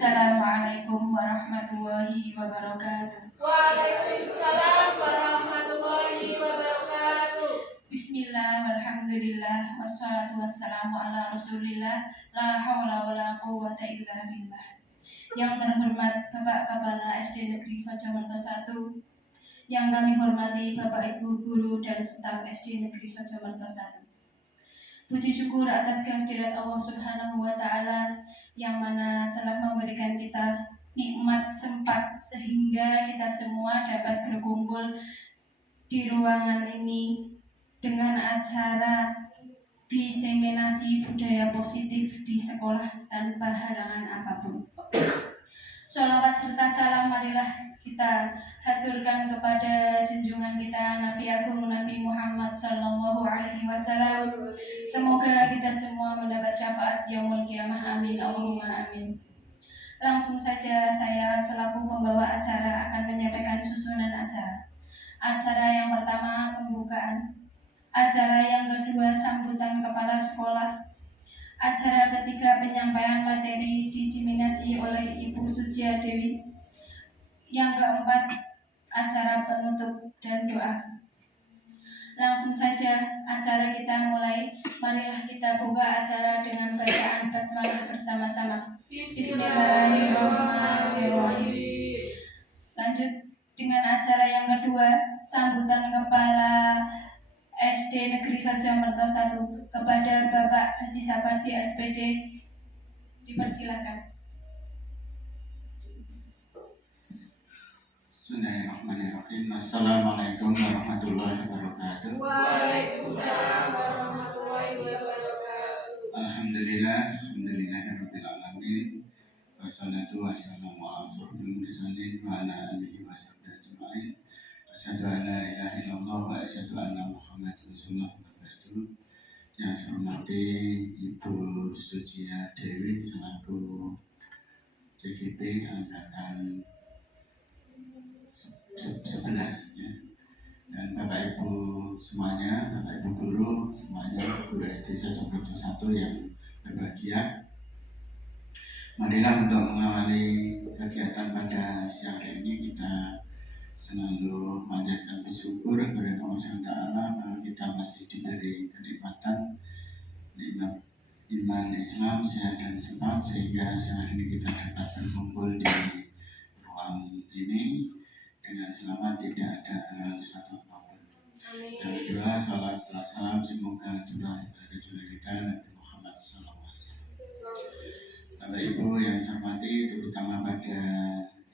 Assalamualaikum warahmatullahi wabarakatuh. Waalaikumsalam warahmatullahi wabarakatuh. Bismillah, walhamdulillah, wassalatu wassalamu ala rasulillah, la hawla wa la quwwata illa billah. Yang terhormat Bapak Kepala SD Negeri Sojamerto 1, yang kami hormati Bapak Ibu Guru dan staf SD Negeri Sojamerto 1. Puji syukur atas kehadirat Allah Subhanahu wa Ta'ala yang mana telah memberikan kita nikmat sempat sehingga kita semua dapat berkumpul di ruangan ini dengan acara diseminasi budaya positif di sekolah tanpa halangan apapun. Sholawat serta salam marilah kita haturkan kepada junjungan kita Nabi Agung Nabi Muhammad Sallallahu Alaihi Wasallam. Semoga kita semua mendapat syafaat yaumul qiyamah. Amin. Allahumma amin. Langsung saja saya selaku pembawa acara akan menyampaikan susunan acara. Acara yang pertama pembukaan, acara yang kedua sambutan kepala sekolah, acara ketiga penyampaian materi diseminasi oleh Ibu Sucia Dewi, yang keempat acara penutup dan doa. Langsung saja acara kita mulai. Marilah kita buka acara dengan bacaan basmalah bersama-sama. Bismillahirrahmanirrahim. Lanjut dengan acara yang kedua, sambutan kepala SD Negeri Sojamerto 1 kepada Bapak Haji Sapardi SPD, dipersilakan. Bismillahirrahmanirrahim. Assalamualaikum warahmatullahi wabarakatuh. Waalaikumsalam warahmatullahi wabarakatuh. Alhamdulillahirabbil alamin. Wassalatu wassalamu ala asyrofil mursalin wa ala alihi washabbihi ajmain. Asyhadu an la ilaha illallah wa asyhadu anna Muhammadar Rasulullah wa ba'du. Yang saya hormati Ibu Sucia Dewi selaku CGP angkatan 11 ya. Dan Bapak Ibu semuanya, Bapak Ibu guru semuanya, guru SD Sojamerto 1 yang berbahagia. Marilah untuk mengawali kegiatan pada siang hari ini kita selalu memanjatkan bersyukur kepada Allah SWT bahwa kita masih diberi kenikmatan nikmat iman Islam, sehat dan sempat sehingga siang hari ini kita dapat berkumpul di ruang ini dengan selamat, tidak ada hal suatu apapun. Yang kedua, salat setelah salam semoga curah kepada junjungan kita Nabi Muhammad SAW. Bapak Ibu yang saya hormati, terutama pada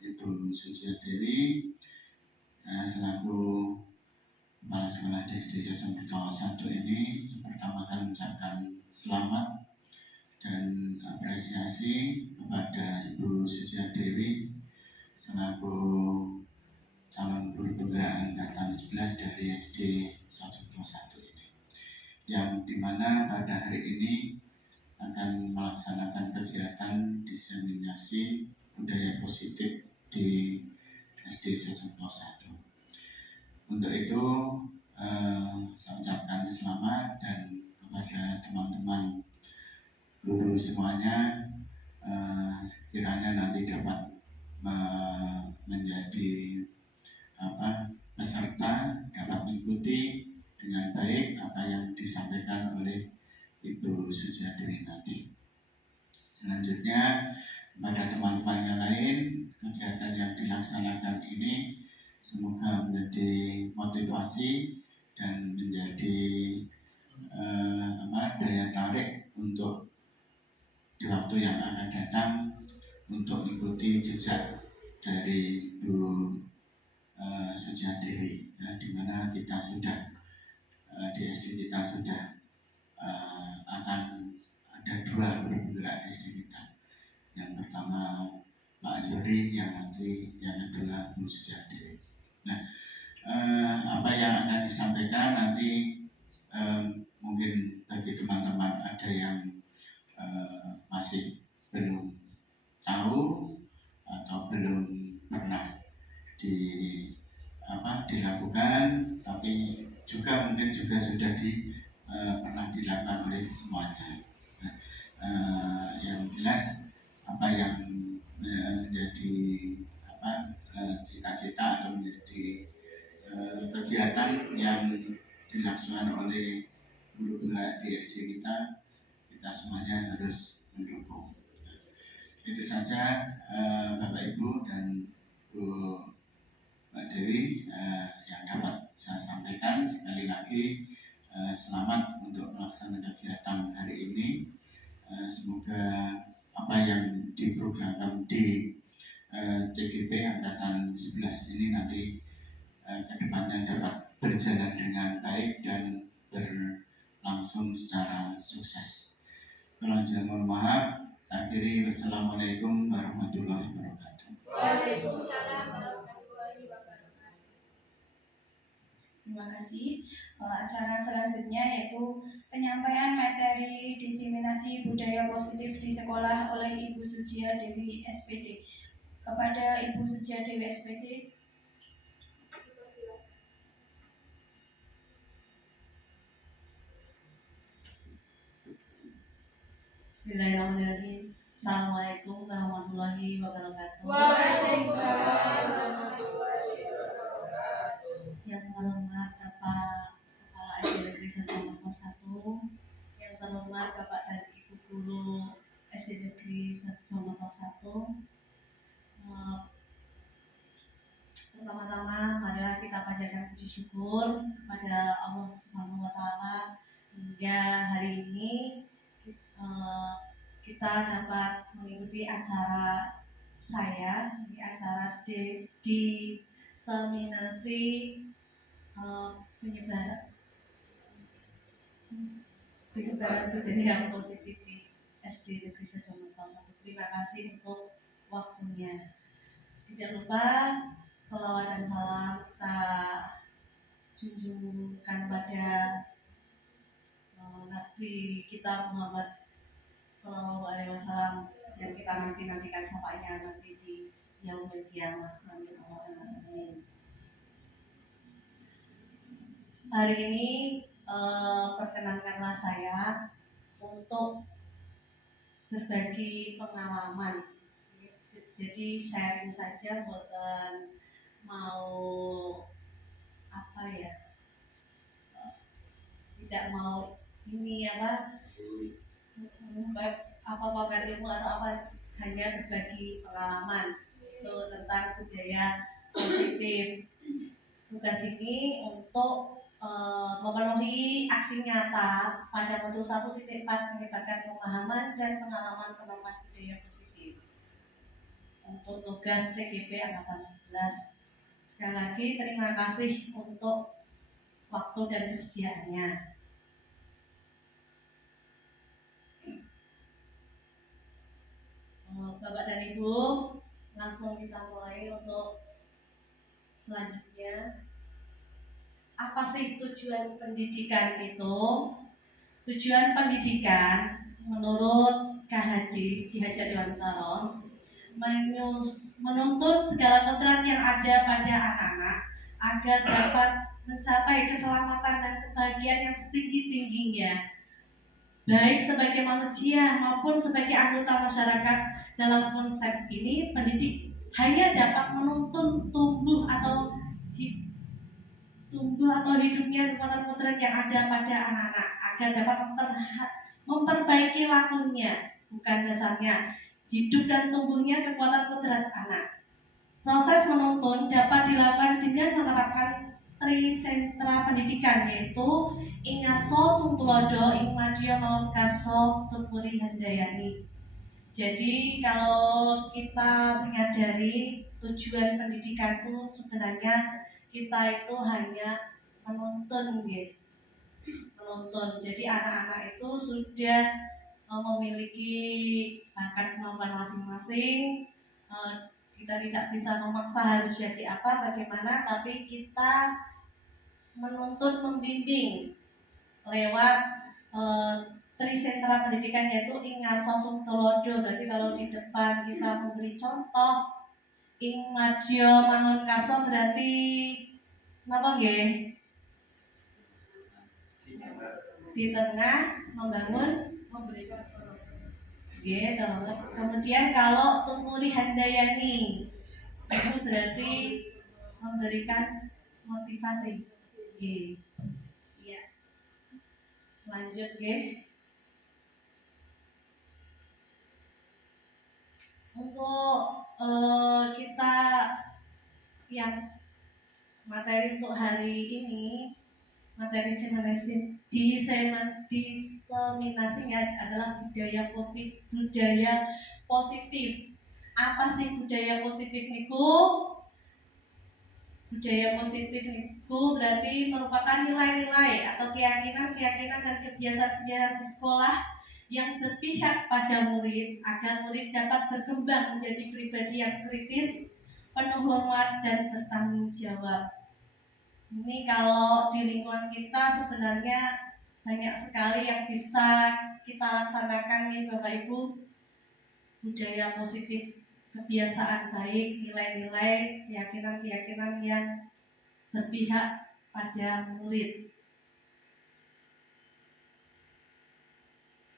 Ibu Sucia Dewi selaku kepala sekolah SD Sojamerto 1 ini, pertama kali mengucapkan selamat dan apresiasi kepada Ibu Sucia Dewi selaku calon guru penggerak angkatan 11 dari SD Sojamerto 1 ini, yang dimana pada hari ini akan melaksanakan kegiatan diseminasi budaya positif di SD Sojamerto 1. Untuk itu saya ucapkan selamat dan kepada teman-teman guru semuanya, sekiranya nanti dapat menjadi peserta, dapat mengikuti dengan baik apa yang disampaikan oleh Ibu Sucia Dewi nanti. Selanjutnya kepada teman-teman yang lain, kegiatan yang dilaksanakan ini semoga menjadi motivasi dan menjadi daya tarik untuk di waktu yang akan datang untuk mengikuti jejak dari Bu Sucia Dewi, di mana kita sudah di SD kita sudah akan ada 2 guru penggerak di SD kita. Yang pertama Pak Juri, yang kedua Bu Sucia Dewi. Nah, apa yang akan disampaikan nanti mungkin bagi teman-teman ada yang masih belum tahu atau belum pernah dilakukan, tapi juga mungkin juga sudah pernah dilakukan oleh semuanya. Yang jelas apa yang kegiatan yang dilaksanakan oleh guru gerak di SD kita semuanya harus mendukung. Itu saja Bapak Ibu dan Bu Mbak Dewi yang dapat saya sampaikan. Sekali lagi selamat untuk melaksanakan kegiatan hari ini. Semoga apa yang diprogramkan di CGP Angkatan 11 ini nanti kedepannya dapat berjalan dengan baik dan berlangsung secara sukses. Kurang mohon maaf. Akhiri wassalamualaikum warahmatullahi wabarakatuh. Waalaikumsalam warahmatullahi wabarakatuh. Terima kasih. Acara selanjutnya yaitu penyampaian materi diseminasi budaya positif di sekolah oleh Ibu Sucia Dewi SPD. Kepada Ibu Sucia Dewi SPD. Bismillahirrahmanirrahim. Assalamualaikum warahmatullahi wabarakatuh. Waalaikumsalam warahmatullahi wabarakatuh. Yang terhormat Bapak Kepala SD Negeri Soejomarto 1, yang terhormat Bapak dan Ibu Guru SD Negeri Soejomarto 1. Pertama-tama marilah kita panjatkan puji syukur kepada Allah Subhanahu wa Ta'ala hingga hari ini kita dapat mengikuti acara saya di acara diseminasi penyebaran budaya positif di SD Negeri Soejomarto 1. Terima kasih untuk waktunya. Tidak lupa selawat dan salam kita junjungkan pada Nabi kita Muhammad Sallallahu Alaihi Wasallam yang kita nantikan syafaatnya nanti di yaumil qiyamah. Amin. Hari ini perkenankanlah saya untuk berbagi pengalaman. Jadi sharing saja, bukan mau apa ya, tidak mau ini pamer ilmu atau apa, hanya berbagi pengalaman itu tentang budaya positif. Tugas ini untuk memenuhi aksi nyata pada modul 1.4 menyebarkan pemahaman dan pengalaman penerapan budaya positif untuk tugas CGP Angkatan 11. Sekali lagi terima kasih untuk waktu dan kesediaannya. Bapak dan Ibu, langsung kita mulai untuk selanjutnya. Apa sih tujuan pendidikan itu? Tujuan pendidikan menurut KHD, Ki Hajar Dewantara, menuntut segala kodrat yang ada pada anak-anak agar dapat mencapai keselamatan dan kebahagiaan yang setinggi-tingginya, baik sebagai manusia maupun sebagai anggota masyarakat. Dalam konsep ini, pendidik hanya dapat menuntun tumbuh atau hidupnya kekuatan kodrat yang ada pada anak-anak agar dapat memperbaiki lakunya, bukan dasarnya. Hidup dan tumbuhnya kekuatan kodrat anak. Proses menuntun dapat dilakukan dengan menerapkan trisentra pendidikan, yaitu ing ngarsa sungtulodo, ing madya maun karso tuturi handayani. Jadi kalau kita menyadari tujuan pendidikan itu sebenarnya kita itu hanya menuntun, gitu. Menuntun. Jadi anak-anak itu sudah memiliki bakat kemampuan masing-masing. Kita tidak bisa memaksa harus jadi apa, bagaimana, tapi kita menuntun, membimbing lewat trisentra pendidikan, yaitu ing ngarsa sungtulodo. Berarti kalau di depan kita memberi contoh, ing madya mangun karso berarti napa nggih? Di tengah membangun, memberikan gitu. Kemudian kalau tuturi handayani itu berarti memberikan motivasi. Oke. Iya. Lanjut nggih. Untuk kita yang materi untuk hari ini, materi diseminasinya adalah budaya positif. Apa sih budaya positif niku? Budaya positif niku berarti merupakan nilai-nilai atau keyakinan-keyakinan dan kebiasaan-kebiasaan di sekolah yang berpihak pada murid agar murid dapat berkembang menjadi pribadi yang kritis, penuh hormat dan bertanggung jawab. Ini kalau di lingkungan kita sebenarnya banyak sekali yang bisa kita laksanakan nih Bapak Ibu. Budaya positif, kebiasaan baik, nilai-nilai, keyakinan-keyakinan yang berpihak pada murid.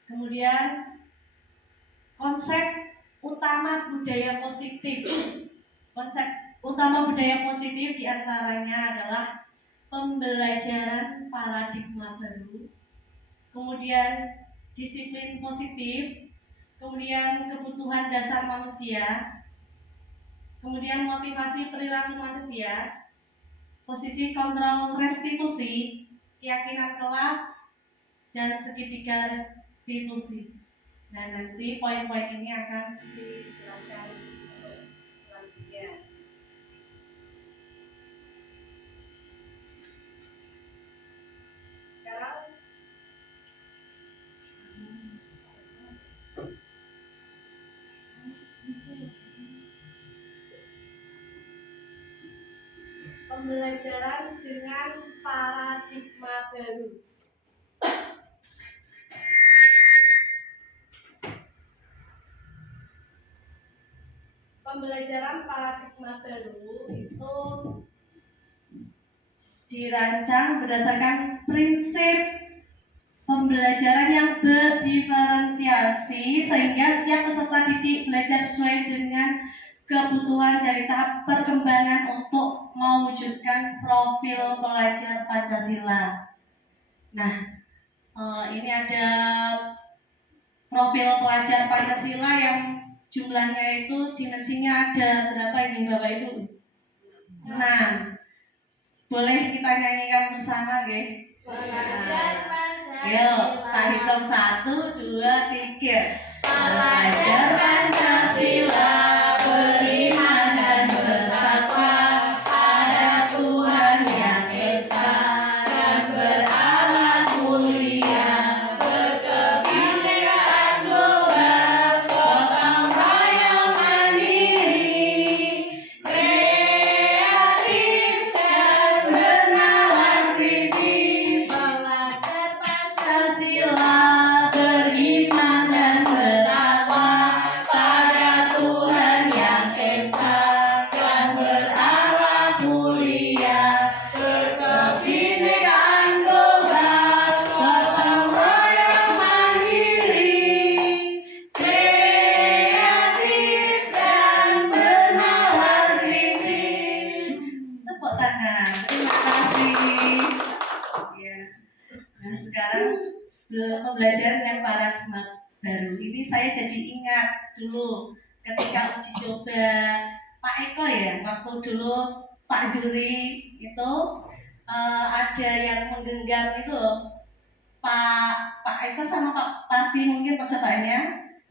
Kemudian konsep utama budaya positif. Konsep utama budaya positif diantaranya adalah pembelajaran paradigma baru, kemudian disiplin positif, kemudian kebutuhan dasar manusia, kemudian motivasi perilaku manusia, posisi kontrol restitusi, keyakinan kelas, dan segitiga restitusi. Nah, nanti poin-poin ini akan dijelaskan selanjutnya. Sekarang pembelajaran dengan paradigma baru. Pembelajaran paradigma baru itu dirancang berdasarkan prinsip pembelajaran yang berdiferensiasi sehingga setiap peserta didik belajar sesuai dengan kebutuhan dari tahap perkembangan untuk mewujudkan profil pelajar Pancasila. Nah, ini ada profil pelajar Pancasila yang jumlahnya itu dimensinya ada berapa ini Bapak Ibu? 6. Boleh kita nyanyikan bersama nggih? Pelajar Pancasila. Yuk, tak hitung 1, 2, 3. Pelajar Pancasila beriman dan bertakwa pada Tuhan Yang Esa dan berakhlak mulia, berkebinekaan global, gotong royong mandiri, kreatif dan bernalar kritis. Pelajar Pancasila beriman dan bertakwa pada Tuhan Yang Esa dan berakhlak mulia, berkebinekaan global, gotong royong mandiri, kreatif dan bernalar kritis. Tepuk tangan. Terima kasih. Ya. Nah, sekarang pembelajaran dengan paradigma baru ini saya jadi ingat dulu ketika uji coba Pak Eko ya, waktu dulu Pak Zuri itu ada yang menggenggam itu loh. Pak Eko sama Pak Pardi mungkin percobaannya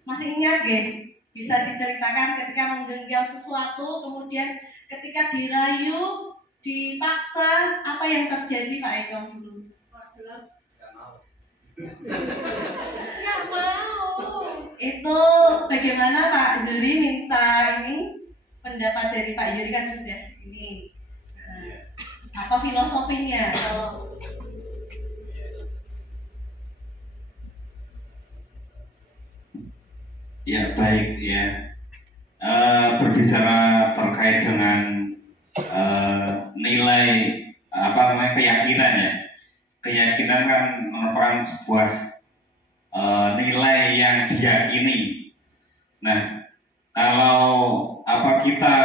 masih ingat gak? Bisa diceritakan ketika menggenggam sesuatu kemudian ketika dirayu dipaksa apa yang terjadi Pak Eko dulu? Nggak mau. Itu bagaimana Pak Zuri minta ini pendapat dari Pak Yuri kan sudah ini apa filosofinya kalau ya baik ya. Berbicara terkait dengan nilai apa namanya keyakinan ya. Keyakinan kan merupakan sebuah nilai yang diyakini. Nah, kalau apa kita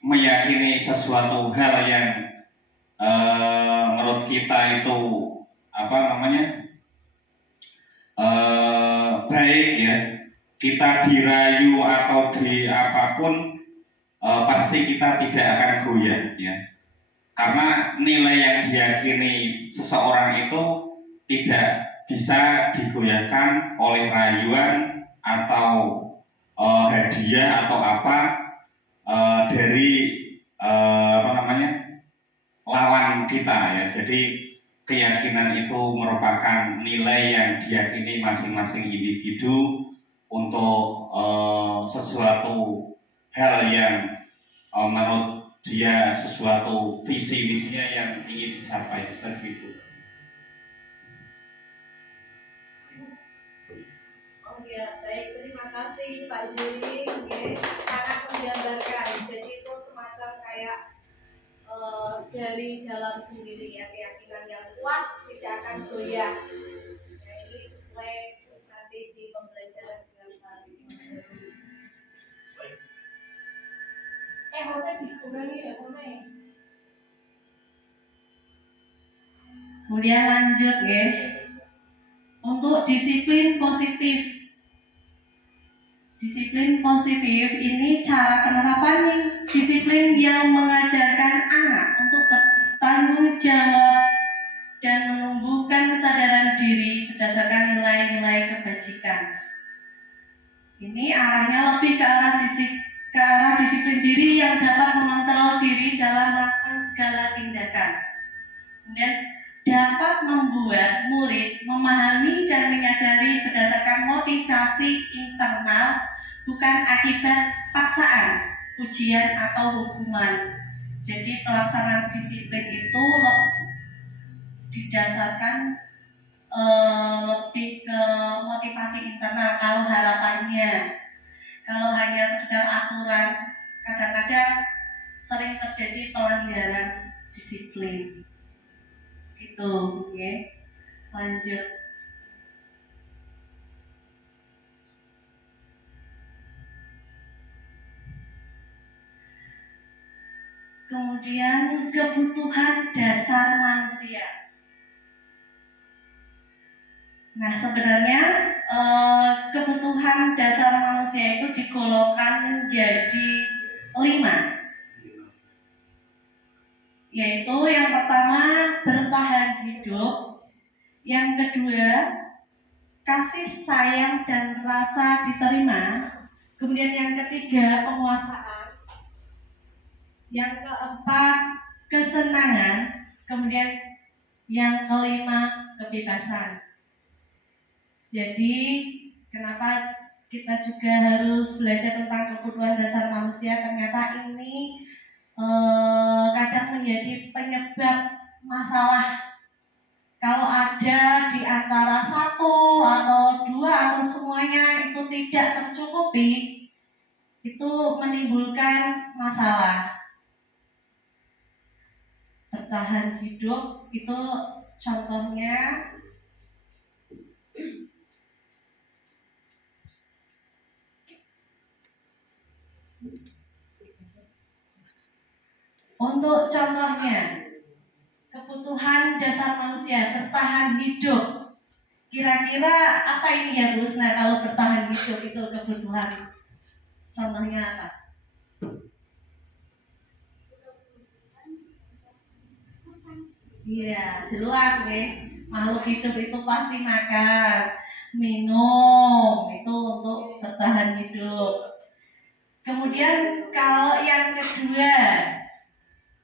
meyakini sesuatu hal yang menurut kita itu apa namanya baik ya, kita dirayu atau di apapun pasti kita tidak akan goyah ya, karena nilai yang diyakini seseorang itu tidak bisa digoyahkan oleh rayuan atau hadiah atau apa dari apa namanya lawan kita ya. Jadi keyakinan itu merupakan nilai yang diyakini masing-masing individu untuk sesuatu hal yang menurut dia sesuatu visi-visinya yang ingin dicapai seperti itu. Oh ya, baik, terima kasih Pak Juri, sangat menggambarkan. Jadi itu semacam kayak dari dalam sendiri ya, keyakinan yang kuat tidak akan goyah. Nah, ini sesuai nanti di pembelajaran dengan Pak Kemudian lanjut ya. Untuk disiplin positif. Disiplin positif ini cara penerapan disiplin yang mengajarkan anak untuk bertanggung jawab dan menumbuhkan kesadaran diri berdasarkan nilai-nilai kebajikan. Ini arahnya lebih ke arah disiplin diri yang dapat mengontrol diri dalam melakukan segala tindakan. Kemudian dapat membuat murid memahami dan menyadari berdasarkan motivasi internal, bukan akibat paksaan, ujian atau hukuman. Jadi pelaksanaan disiplin itu didasarkan lebih ke motivasi internal. Kalau harapannya, kalau hanya sekedar aturan, kadang-kadang sering terjadi pelanggaran disiplin. Gitu, ya. Lanjut. Kemudian kebutuhan dasar manusia. Nah, sebenarnya kebutuhan dasar manusia itu digolongkan menjadi 5. Yaitu yang pertama bertahan hidup, yang kedua kasih sayang dan rasa diterima, kemudian yang ketiga penguasaan, yang keempat kesenangan, kemudian yang kelima kebebasan. Jadi kenapa kita juga harus belajar tentang kebutuhan dasar manusia? Ternyata ini kadang menjadi penyebab masalah. Kalau ada di antara 1 atau 2 atau semuanya itu tidak tercukupi, itu menimbulkan masalah. Bertahan hidup itu contohnya untuk contohnya kebutuhan dasar manusia bertahan hidup. Kira-kira apa ini ya Bu? Nah, kalau bertahan hidup itu kebutuhan. Contohnya apa? Iya, jelas nih. Makhluk hidup itu pasti makan, minum, itu untuk bertahan hidup. Kemudian kalau yang kedua,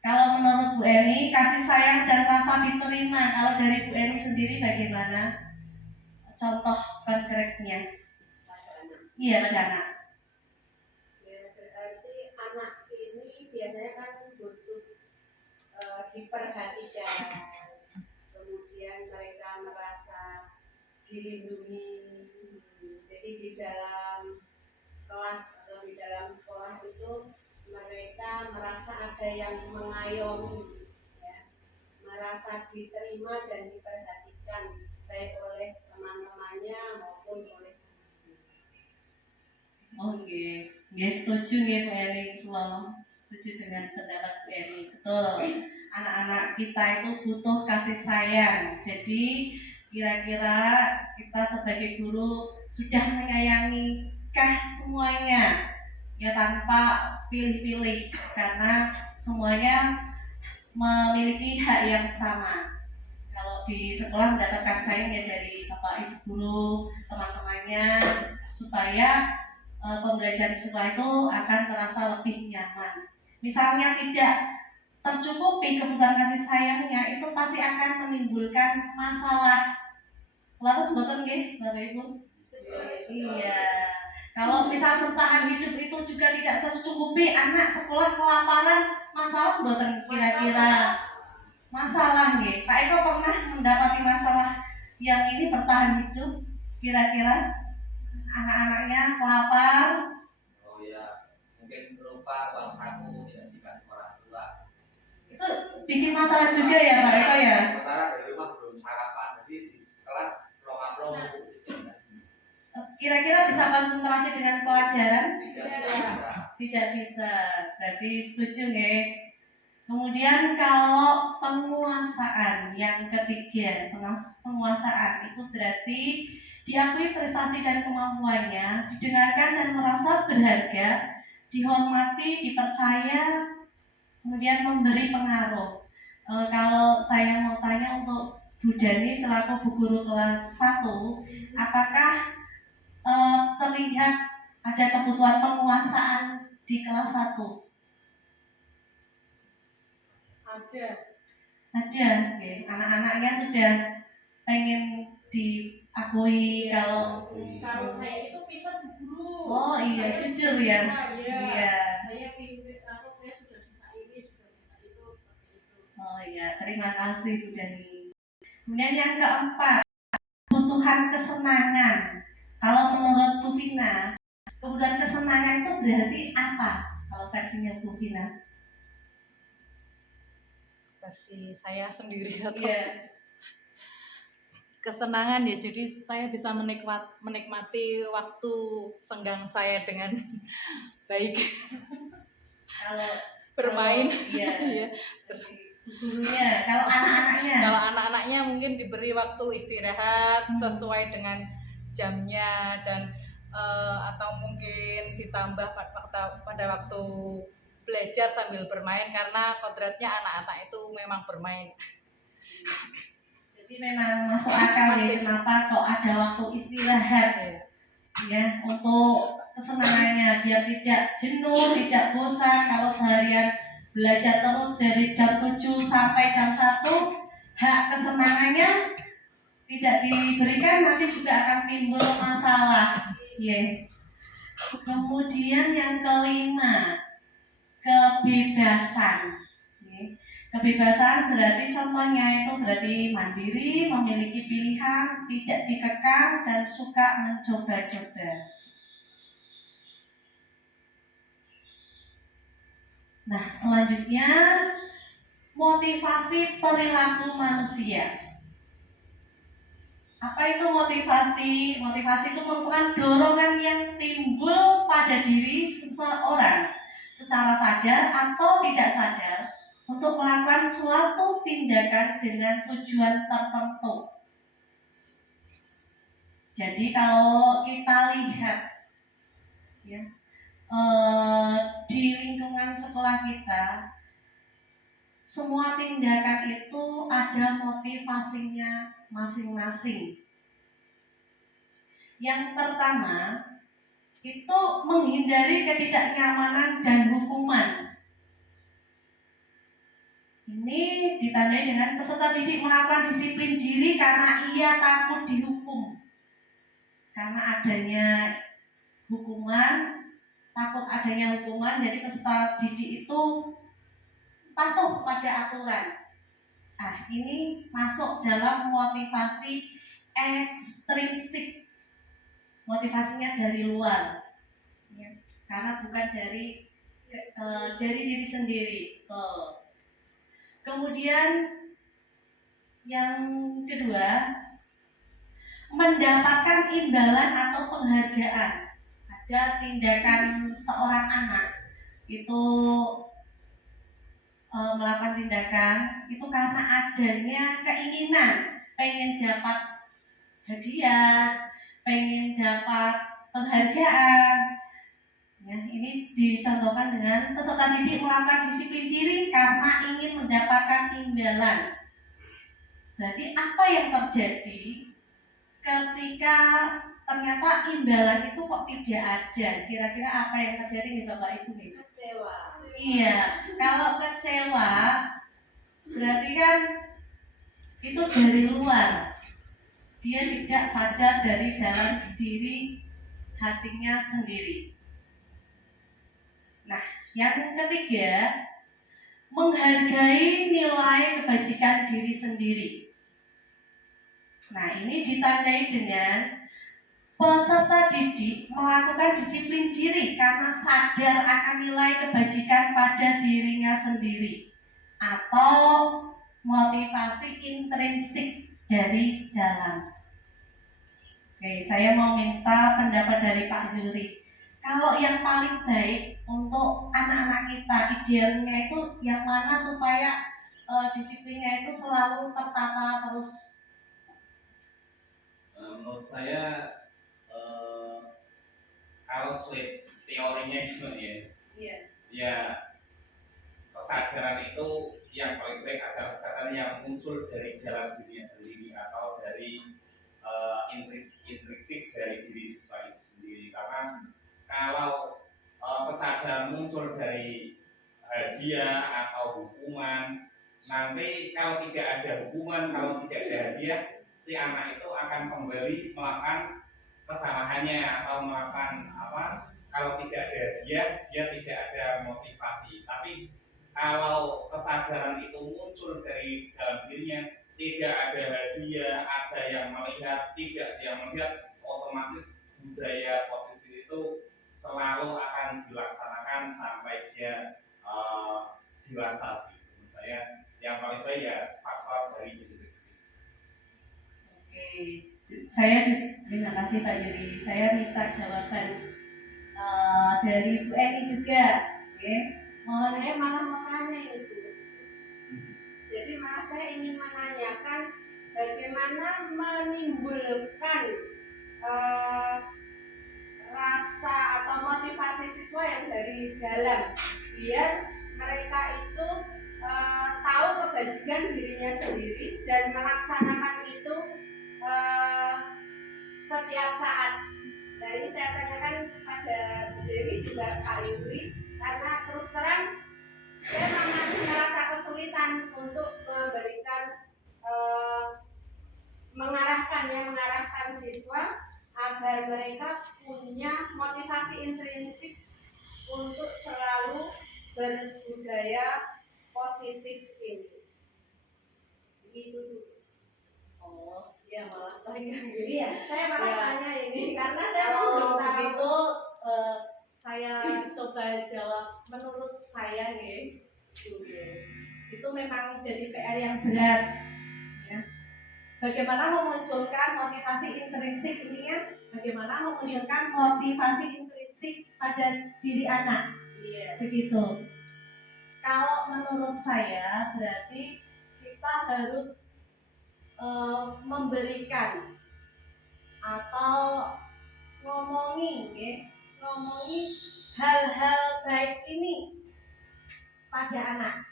kalau menurut Bu Eni, kasih sayang dan rasa diterima. Kalau dari Bu Eni sendiri bagaimana? Contoh konkretnya. Iya, pada anak. Ya, berarti anak ini biasanya kan butuh diperhatikan, kemudian mereka merasa dilindungi. Jadi di dalam kelas atau di dalam sekolah itu mereka merasa ada yang mengayomi, ya, merasa diterima dan diperhatikan baik oleh teman-temannya maupun oleh Oh, yes, setuju ya Bu Eni. Wow, setuju dengan pendapat Bu Eni. Betul. anak-anak kita itu butuh kasih sayang. Jadi kira-kira kita sebagai guru sudah menyayangi kah semuanya ya, tanpa pilih-pilih, karena semuanya memiliki hak yang sama. Kalau di sekolah mendapat kasih sayang ya dari bapak ibu guru, teman-temannya, supaya pembelajaran di sekolah itu akan terasa lebih nyaman. Misalnya tidak tercukupi kebutuhan kasih sayangnya, itu pasti akan menimbulkan masalah. Lalu mboten nggih, Bapak Ibu? Iya. Kalau misal bertahan hidup itu juga tidak tercukupi, anak sekolah kelaparan, masalah mboten kira-kira? Masalah nggih. Pak Eko pernah mendapati masalah yang ini bertahan hidup kira-kira? Anak-anaknya kelapar. Oh ya, mungkin berupa uang saku tidak dikasih orang tua. Itu bikin masalah juga ya Pak Eko ya? Sementara dari rumah belum sarapan, jadi di kelas promo-promo. Kira-kira bisa konsentrasi dengan pelajaran? Tidak bisa. Tidak bisa. Berarti setuju nggih? Kemudian kalau penguasaan yang ketiga, penguasaan itu berarti diakui prestasi dan kemampuannya, didengarkan dan merasa berharga, dihormati, dipercaya, kemudian memberi pengaruh. Kalau saya mau tanya untuk Bu Dani selaku Bu Guru kelas 1, apakah terlihat ada kebutuhan penguasaan di kelas 1? Ada, okay. Anak-anaknya sudah pengen diakui kalau saya itu pintar guru. Oh iya, jujur ya. Iya. Saya pintar, saya sudah bisa ini, sudah bisa itu, seperti itu. Oh iya, terima kasih Bu Dani. Kemudian yang keempat, kebutuhan kesenangan. Kalau menurut Bu Vina, kebutuhan kesenangan itu berarti apa? Kalau versinya Bu Vina? Versi saya sendiri atau Kesenangan ya, jadi saya bisa menikmati waktu senggang saya dengan baik. Kalau Bermain. Iya. Gurunya, kalau anak-anaknya. Kalau anak-anaknya mungkin diberi waktu istirahat sesuai dengan jamnya, dan atau mungkin ditambah pada waktu belajar sambil bermain, karena kodratnya anak-anak itu memang bermain. Jadi memang masuk akal ya, kenapa kok ada waktu istirahat ya, untuk kesenangannya, biar tidak jenuh, tidak bosan. Kalau seharian belajar terus dari jam 7 sampai jam 1, hak kesenangannya tidak diberikan, nanti juga akan timbul masalah ya. Kemudian yang kelima, kebebasan. Kebebasan berarti contohnya itu berarti mandiri, memiliki pilihan, tidak dikekang, dan suka mencoba-coba. Nah, selanjutnya motivasi perilaku manusia. Apa itu motivasi? Motivasi itu merupakan dorongan yang timbul pada diri seseorang secara sadar atau tidak sadar untuk melakukan suatu tindakan dengan tujuan tertentu. Jadi kalau kita lihat ya, di lingkungan sekolah kita, semua tindakan itu ada motivasinya masing-masing. Yang pertama itu menghindari ketidaknyamanan dan hukuman. Ini ditandai dengan peserta didik melakukan disiplin diri karena ia takut dihukum. Karena adanya hukuman, takut adanya hukuman, jadi peserta didik itu patuh pada aturan. Nah, ini masuk dalam motivasi ekstrinsik. Motivasinya dari luar, ya, karena bukan dari diri sendiri. Kemudian yang kedua, mendapatkan imbalan atau penghargaan. Ada tindakan seorang anak itu melakukan tindakan itu karena adanya keinginan pengen dapat hadiah, pengen dapat penghargaan. Ya, ini dicontohkan dengan peserta didik melakukan disiplin diri karena ingin mendapatkan imbalan. Berarti apa yang terjadi ketika ternyata imbalan itu kok tidak ada? Kira-kira apa yang terjadi nih Bapak Ibu nih? Kecewa. Iya, kalau kecewa berarti kan itu dari luar. Dia tidak sadar dari dalam diri hatinya sendiri. Nah, yang ketiga, menghargai nilai kebajikan diri sendiri. Nah, ini ditandai dengan peserta didik melakukan disiplin diri karena sadar akan nilai kebajikan pada dirinya sendiri atau motivasi intrinsik dari dalam. Oke, saya mau minta pendapat dari Pak Zuri. Kalau yang paling baik untuk anak-anak kita, idealnya itu yang mana supaya disiplinnya itu selalu tertata terus? Menurut saya kalau sulit teorinya itu ya, Iya. ya kesadaran itu yang paling baik adalah kesadaran yang muncul dari dalam dirinya sendiri atau dari intrinsik dari diri siswa itu sendiri. Karena kalau kesadaran muncul dari hadiah atau hukuman, nanti kalau tidak ada hukuman, kalau tidak ada hadiah, si anak itu akan kembali melakukan kesalahannya atau melakukan apa? Kalau tidak ada hadiah, dia tidak ada motivasi. Tapi kalau kesadaran itu muncul dari dalam dirinya, tidak ada hadiah, ada yang melihat, tidak ada yang melihat, otomatis budaya posisi itu selalu akan dilaksanakan sampai dia dewasa. Menurut saya yang paling baik ya faktor dari intrinsik. Oke, terima kasih Pak Yuri. Saya minta jawaban dari Bu Eni juga. Oke, Saya malah mau tanya ini Bu. Jadi malah saya ingin menanyakan bagaimana menimbulkan rasa atau motivasi siswa yang dari dalam, biar mereka itu tahu kebajikan dirinya sendiri dan melaksanakan itu setiap saat. Nah, ini saya tanyakan kepada Bu Dewi juga Pak Yuri, karena terus terang saya masih merasa kesulitan untuk memberikan mengarahkan siswa agar mereka punya motivasi intrinsik untuk selalu berbudaya positif ini. Begitu. oh ya malah tanya. Iya, saya malah Ya. tanya ini karena saya Kalau mau tahu. begitu saya coba jawab menurut saya nih, itu memang jadi PR yang berat. Ya. Bagaimana memunculkan motivasi intrinsik ininya? Bagaimana memunculkan motivasi intrinsik pada diri anak? Iya. Begitu. Kalau menurut saya berarti kita harus memberikan atau ngomongin hal-hal baik ini pada anak.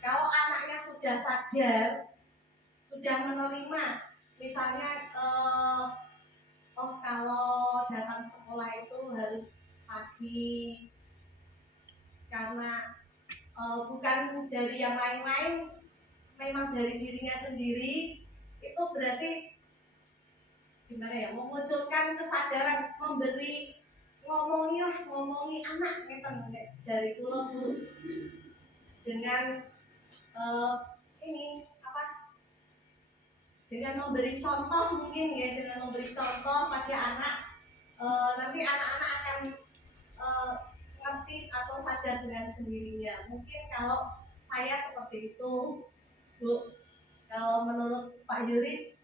Kalau anaknya sudah sadar, sudah menerima, misalnya kalau datang sekolah itu harus pagi karena bukan dari yang lain-lain, memang dari dirinya sendiri, itu berarti gimana ya, memunculkan kesadaran, ngomongi anak ngeten dari kula Bu dengan dengan memberi contoh mungkin ya, dengan memberi contoh pada anak, nanti anak-anak akan ngerti atau sadar dengan sendirinya. Mungkin kalau saya seperti itu Bu. Kalau menurut Pak Yuri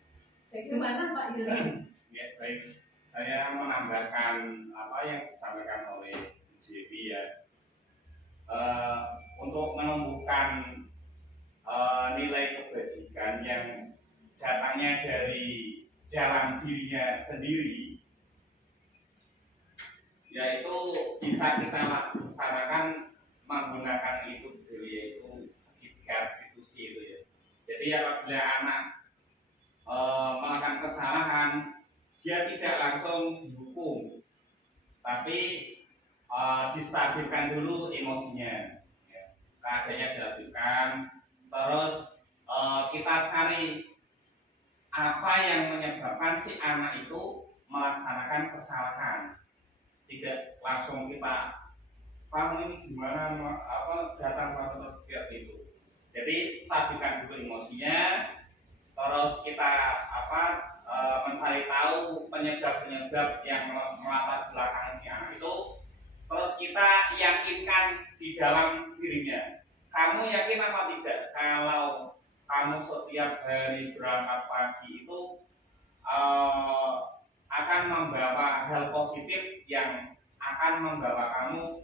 bagaimana Pak Yuri? Ya, baik. Saya menambahkan apa yang disampaikan oleh Bu Dewi ya. Untuk sendiri, yaitu bisa kita laksanakan menggunakan itu dulu, yaitu segitiga restitusi itu ya. Jadi apabila anak melakukan kesalahan, dia tidak langsung dihukum, tapi distabilkan dulu emosinya, ya. Keadaannya dilakukan, terus kita cari apa yang menyebabkan si anak itu melaksanakan kesalahan. Tidak langsung kita, kamu ini gimana, datang atau seperti itu. Jadi stabilkan dulu emosinya, terus kita mencari tahu penyebab-penyebab yang melatar belakangi si anak itu, terus kita yakinkan di dalam dirinya. Kamu yakin apa tidak kalau kamu setiap hari berangkat pagi itu akan membawa hal positif yang akan membawa kamu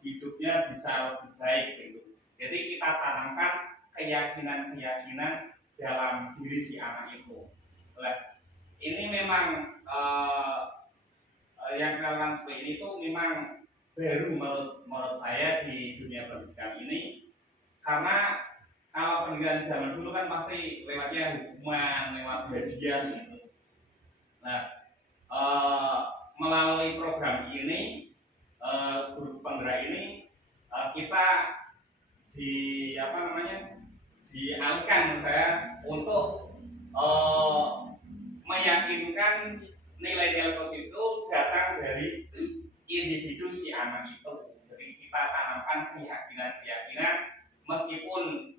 hidupnya bisa lebih baik gitu. Jadi kita tanamkan keyakinan-keyakinan dalam diri si anak itu. Nah, ini memang yang dilakukan seperti ini tuh memang baru menurut saya di dunia pendidikan ini, karena kalau pendidikan zaman dulu kan pasti lewatnya hukuman, lewat hadiah gitu. Nah, melalui program ini, guru penggerak ini, kita dialihkan saya untuk meyakinkan nilai-nilai positif itu datang dari individu si anak itu. Jadi kita tanamkan keyakinan-keyakinan, meskipun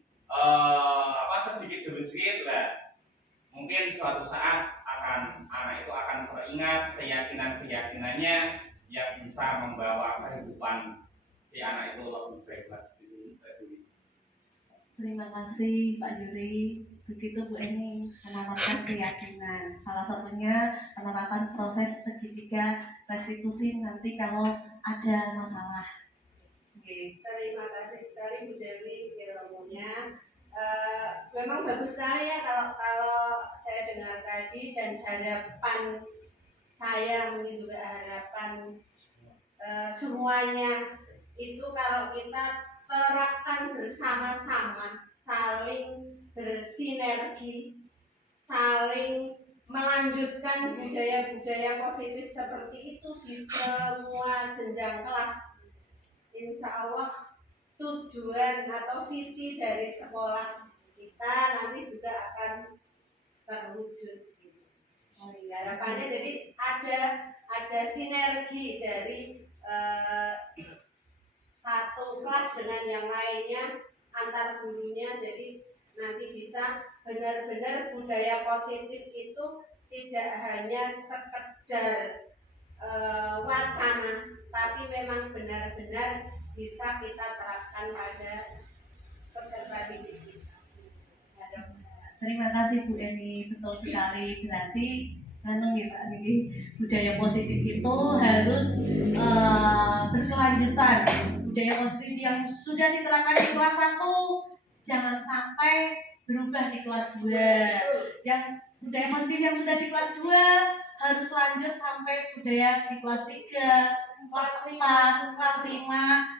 sedikit demi sedikit lah, mungkin suatu saat anak itu akan teringat keyakinan-keyakinannya yang bisa membawa kehidupan si anak itu lebih baik lagi. Terima kasih Pak Yuri. Begitu Bu Eni menanamkan keyakinan. Salah satunya penerapan proses segitiga restitusi nanti kalau ada masalah. Oke. Terima kasih sekali Bu Dewi ilmunya. Memang bagus sekali ya kalau saya dengar tadi, dan harapan saya mungkin juga harapan semuanya itu kalau kita terapkan bersama-sama, saling bersinergi, saling melanjutkan budaya-budaya positif seperti itu di semua jenjang kelas. Insya Allah tujuan atau visi dari sekolah kita nanti juga akan terwujud. Harapannya jadi ada sinergi dari satu kelas dengan yang lainnya, antar gurunya, jadi nanti bisa benar-benar budaya positif itu tidak hanya sekedar wacana, tapi memang benar-benar bisa kita terapkan pada peserta didik kita. Terima kasih Bu Eni, betul sekali. Berarti ya Pak, ini budaya positif itu harus berkelanjutan. Budaya positif yang sudah diterapkan di kelas 1 jangan sampai berubah di kelas 2. Yang budaya positif yang sudah di kelas 2 harus lanjut sampai budaya di kelas 3, kelas 4, kelas 5,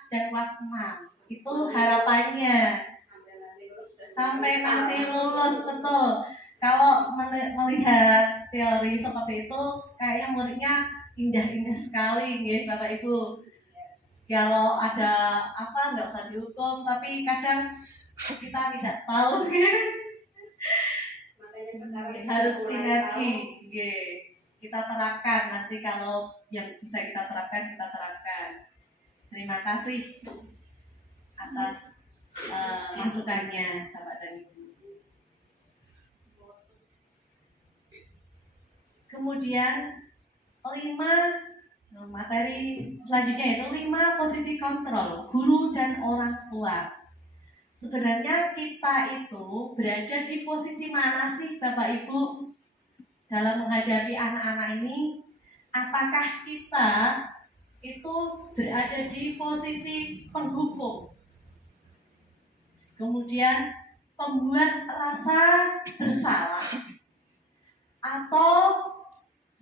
dan kelas 6. Itu harapannya. Sampai nanti lulus, betul. Kalau melihat teori seperti itu, kayaknya muridnya indah-indah sekali, ya Bapak Ibu. Kalau ada apa nggak usah dihukum, tapi kadang kita tidak tahu. Makanya sekarang harus sinergi. Kita terapkan nanti, kalau yang bisa kita terapkan, kita terapkan. Terima kasih atas masukannya Bapak dan Ibu. Kemudian 5 materi selanjutnya yaitu 5 posisi kontrol guru dan orang tua. Sebenarnya kita itu berada di posisi mana sih Bapak Ibu dalam menghadapi anak-anak ini? Apakah kita itu berada di posisi penghukum, kemudian pembuat rasa bersalah, atau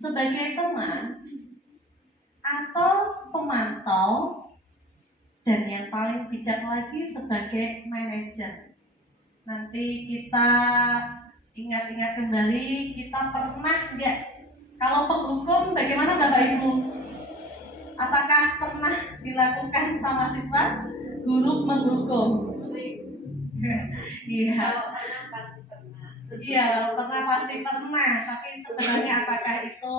sebagai teman atau pemantau, dan yang paling bijak lagi sebagai manajer. Nanti kita ingat-ingat kembali, kita pernah nggak, kalau penghukum bagaimana Bapak Ibu? Apakah pernah dilakukan sama siswa? Guru menghukum? Iya. Kalau pernah pasti pernah. Iya, kalau pernah pasti pernah. Tapi sebenarnya apakah itu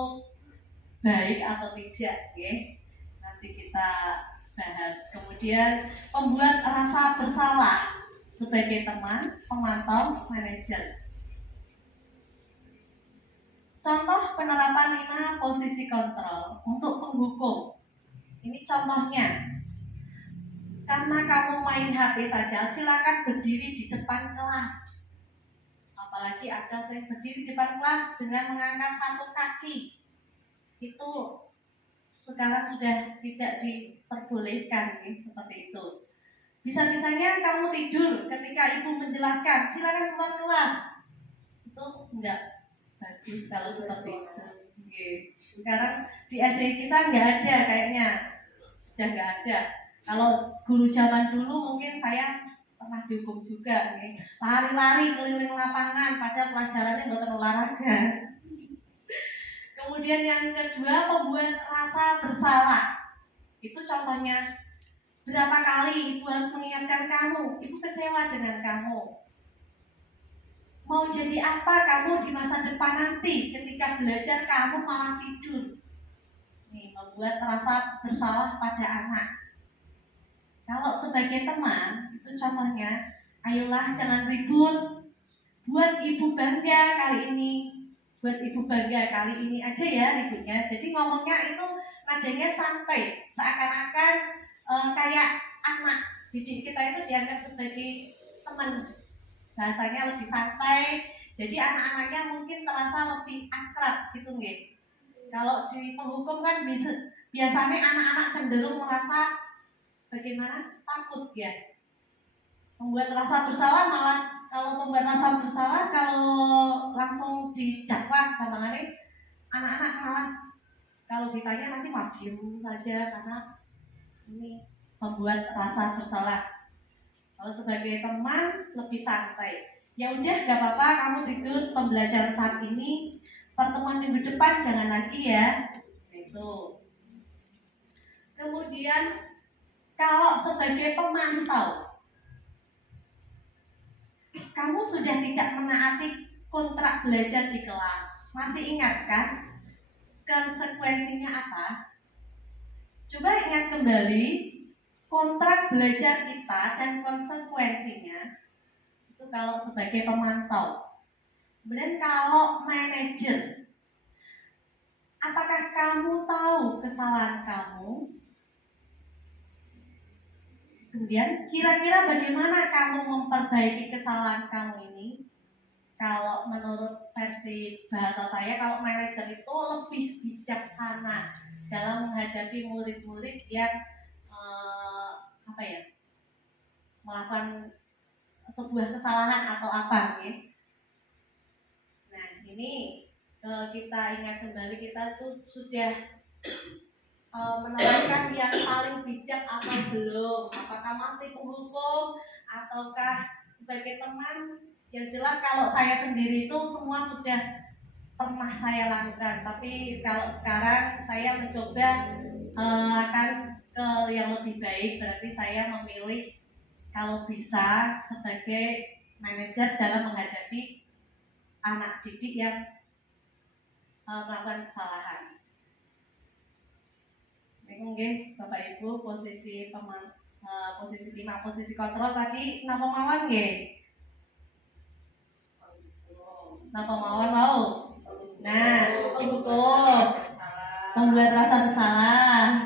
baik atau tidak? Ya? Nanti kita bahas. Kemudian membuat rasa bersalah sebagai teman, pemantau, manajer. Contoh penerapan 5 posisi kontrol untuk penghukum. Ini contohnya. Karena kamu main HP saja, silakan berdiri di depan kelas. Apalagi ada yang berdiri di depan kelas dengan mengangkat satu kaki. Itu sekarang sudah tidak diperbolehkan, seperti itu. Bisa-bisanya kamu tidur ketika ibu menjelaskan, silakan keluar kelas. Itu enggak bagus kalau seperti itu. Sekarang di SD kita enggak ada kayaknya, sudah enggak ada. Kalau guru zaman dulu mungkin saya pernah dihukum juga, lari-lari keliling lapangan, padahal pelajarannya buat olahraga. Kemudian yang kedua, membuat rasa bersalah. Itu contohnya, berapa kali ibu harus mengingatkan kamu, ibu kecewa dengan kamu. Mau jadi apa kamu di masa depan nanti ketika belajar kamu malah tidur. Membuat rasa bersalah pada anak. Kalau sebagai teman, itu contohnya, ayolah jangan ribut, buat ibu bangga kali ini, buat ibu bangga kali ini aja ya ributnya. Jadi ngomongnya itu nadanya santai, seakan-akan kayak anak didik kita itu dianggap sebagai teman, bahasanya lebih santai. Jadi anak-anaknya mungkin terasa lebih akrab gitu nggih. Kalau di penghukum kan biasanya anak-anak cenderung merasa bagaimana? Takut ya. Membuat rasa bersalah malah, kalau membuat rasa bersalah kalau langsung didakwa gampangannya, anak-anak malah kalau ditanya nanti malah diem saja karena ini membuat rasa bersalah. Kalau sebagai teman lebih santai. Ya udah gak apa-apa kamu tidur pembelajaran saat ini, pertemuan minggu depan jangan lagi ya. Itu. Kemudian kalau sebagai pemantau, kamu sudah tidak menaati kontrak belajar di kelas. Masih ingat kan konsekuensinya apa? Coba ingat kembali kontrak belajar kita dan konsekuensinya. Itu kalau sebagai pemantau. Kemudian kalau manajer, apakah kamu tahu kesalahan kamu? Kemudian kira-kira bagaimana kamu memperbaiki kesalahan kamu ini? Kalau menurut versi bahasa saya, kalau manajer itu lebih bijaksana dalam menghadapi murid-murid yang melakukan sebuah kesalahan atau apa, ya? Nah ini kita ingat kembali, kita tuh sudah menerapkan yang paling bijak atau belum? Apakah masih penghukum ataukah sebagai teman? Yang jelas kalau saya sendiri itu semua sudah pernah saya lakukan, tapi kalau sekarang saya mencoba akan ke yang lebih baik. Berarti saya memilih kalau bisa sebagai manajer dalam menghadapi anak didik yang melakukan kesalahan. Oke, Bapak Ibu, posisi 5 posisi kontrol tadi napa mawon nggih? Napa mawon mau? Nah, penghukum, membuat rasa bersalah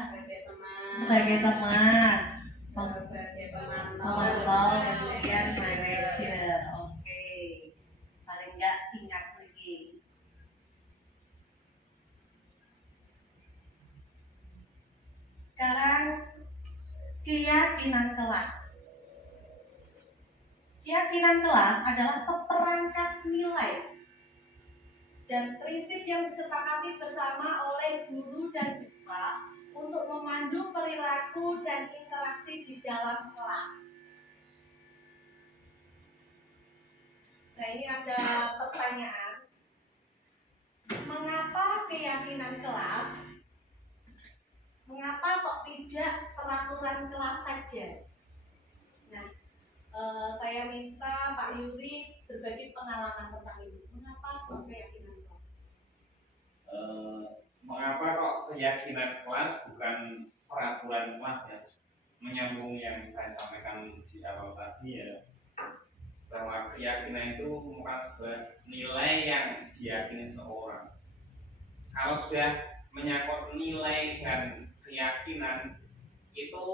sebagai teman, pemantau, kemudian manajer. Oke, paling enggak ingat lagi. Sekarang keyakinan kelas. Keyakinan kelas adalah seperangkat nilai dan prinsip yang disepakati bersama oleh guru dan siswa untuk memandu perilaku dan interaksi di dalam kelas. Nah, ini ada pertanyaan. Mengapa keyakinan kelas? Mengapa kok tidak peraturan kelas saja? Nah, saya minta Pak Yuri berbagi pengalaman tentang ini. Mengapa kok keyakinan kelas? Mengapa kok keyakinan kelas bukan peraturan kelas ya? Menyambung yang saya sampaikan di awal tadi ya, bahwa keyakinan itu bukan sebuah nilai yang diyakini seorang. Kalau sudah menyangkut nilai dan keyakinan itu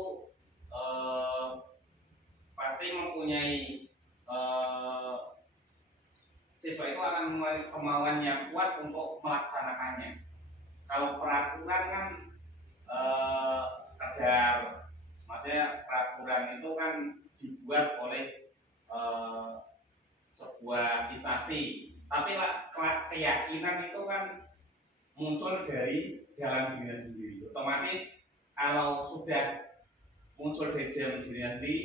pasti mempunyai siswa itu akan memiliki kemauan yang kuat untuk melaksanakannya. Kalau peraturan kan sekedar, maksudnya peraturan itu kan dibuat oleh sebuah instansi, tapi keyakinan itu kan muncul dari dalam diri sendiri. Otomatis kalau sudah muncul dari dalam diri sendiri,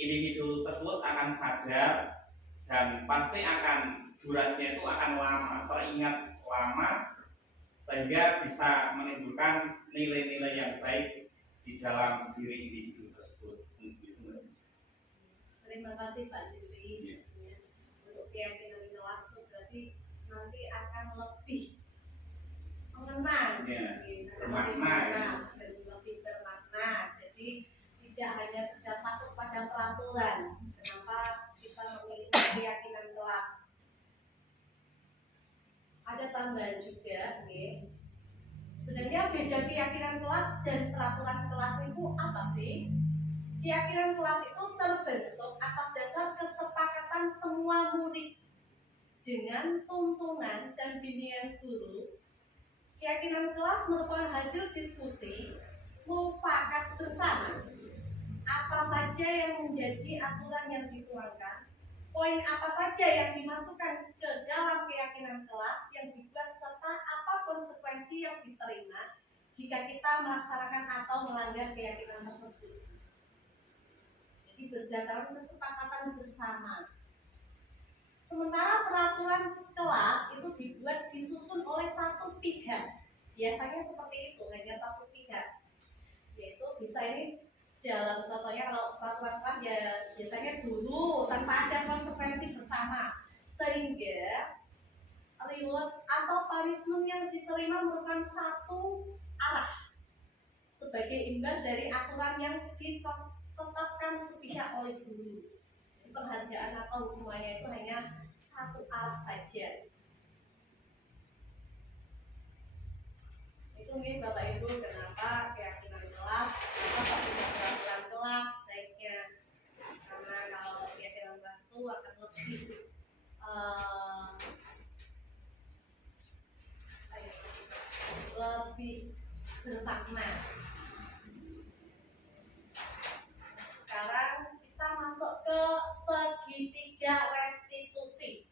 individu tersebut akan sadar dan pasti akan durasinya itu akan lama, teringat lama, sehingga bisa menimbulkan nilai-nilai yang baik di dalam diri individu tersebut. Terima kasih Pak Yuri. Ya. Untuk keyakinan kelas itu berarti nanti akan lebih mengenal, lebih bermakna. Jadi tidak hanya sekedar takut pada peraturan. Kenapa kita memiliki keyakinan kelas? Ada tambahan juga, okay. Sebenarnya beda keyakinan kelas dan peraturan kelas itu apa sih? Keyakinan kelas itu terbentuk atas dasar kesepakatan semua murid dengan tuntunan dan bimbingan guru. Keyakinan kelas merupakan hasil diskusi mufakat bersama. Apa saja yang menjadi aturan yang dituangkan, poin apa saja yang dimasukkan ke dalam keyakinan kelas yang dibuat, serta apa konsekuensi yang diterima jika kita melaksanakan atau melanggar keyakinan tersebut. Jadi berdasarkan kesepakatan bersama. Sementara peraturan kelas itu dibuat disusun oleh satu pihak. Biasanya seperti itu, hanya satu pihak. Yaitu bisa ini dalam contohnya kalau peraturan kelas ya biasanya guru tanpa ada konsekuensi bersama, sehingga reward atau punishment yang diterima merupakan satu arah sebagai imbas dari aturan yang ditetapkan sepihak oleh guru. Penghargaan atau hukumannya itu hanya satu arah saja. Itu nih Bapak Ibu kenapa keyakinan kelas, kenapa tidak peraturan kelas baiknya, karena kalau keyakinan kelas itu akan lebih bermakna. Sekarang kita masuk ke segitiga restitusi.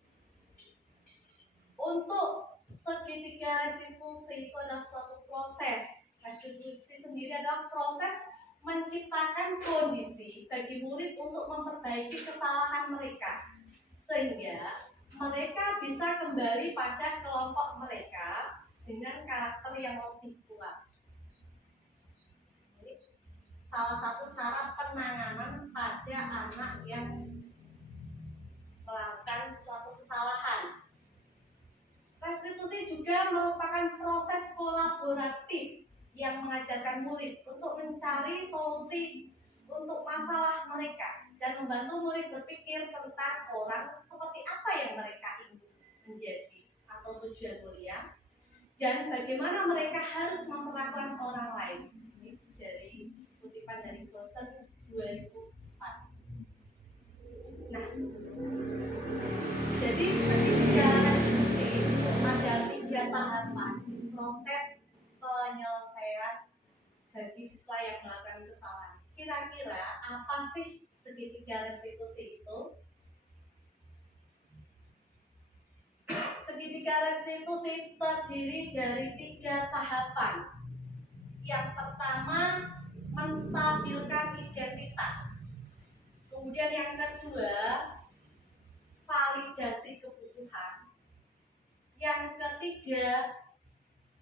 Untuk segitiga restitusi itu adalah suatu proses. Restitusi sendiri adalah proses menciptakan kondisi bagi murid untuk memperbaiki kesalahan mereka, sehingga mereka bisa kembali pada kelompok mereka dengan karakter yang lebih kuat. Ini salah satu cara penanganan pada anak yang melakukan suatu kesalahan. Restitusi juga merupakan proses kolaboratif yang mengajarkan murid untuk mencari solusi untuk masalah mereka dan membantu murid berpikir tentang orang seperti apa yang mereka ingin menjadi atau tujuan mulia, dan bagaimana mereka harus memperlakukan orang lain. Ini dari kutipan dari Bosen 2004. Nah, jadi ketika restitusi itu ada 3 tahapan proses penyelesaian bagi siswa yang melakukan kesalahan. Kira-kira apa sih segitiga restitusi itu? segitiga restitusi terdiri dari 3 tahapan. Yang pertama, menstabilkan identitas. Kemudian yang kedua, validasi kebutuhan. Yang ketiga,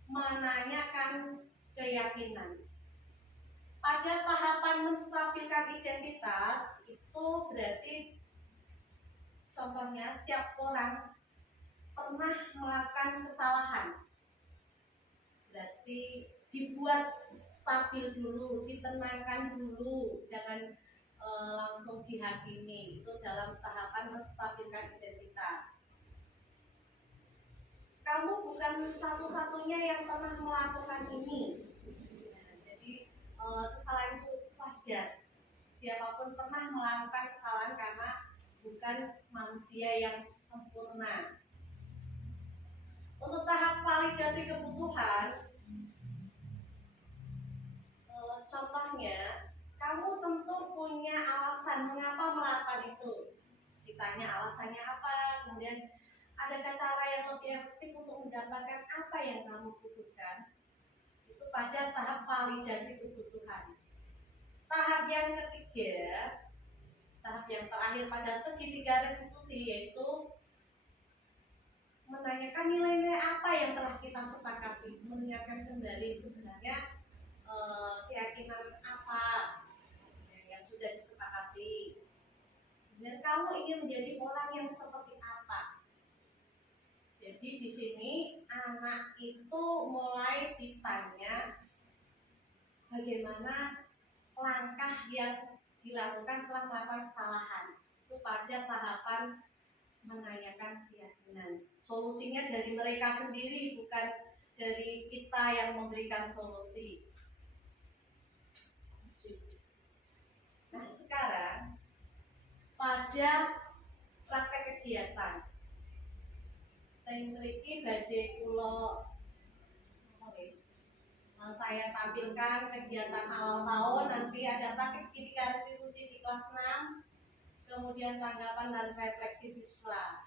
menanyakan keyakinan. Pada tahapan menstabilkan identitas itu berarti contohnya setiap orang pernah melakukan kesalahan. Berarti dibuat stabil dulu, ditenangkan dulu, jangan langsung dihakimi. Itu dalam tahapan menstabilkan identitas. Kamu bukan satu-satunya yang pernah melakukan ini. Nah, jadi kesalahan itu wajar. Siapapun pernah melakukan kesalahan karena bukan manusia yang sempurna. Untuk tahap validasi kebutuhan, contohnya, kamu tentu punya alasan mengapa melakukan itu. Ditanya alasannya apa, kemudian adakah cara yang lebih efektif untuk mendapatkan apa yang kamu butuhkan. Itu pada tahap validasi kebutuhan. Tahap yang ketiga, tahap yang terakhir pada segitiga restitusi, yaitu menanyakan nilai-nilai apa yang telah kita sepakati, mengingatkan kembali sebenarnya keyakinan apa yang sudah disepakati. Dan kamu ingin menjadi orang yang seperti apa? Jadi di sini anak itu mulai ditanya bagaimana langkah yang dilakukan setelah melakukan kesalahan. Itu pada tahapan menanyakan keyakinan. Solusinya dari mereka sendiri, bukan dari kita yang memberikan solusi. Nah sekarang pada praktek kegiatan teng mriki badhe kula saya tampilkan kegiatan awal tahun. Nanti ada praktik segitiga restitusi di kelas 6, kemudian tanggapan dan refleksi siswa.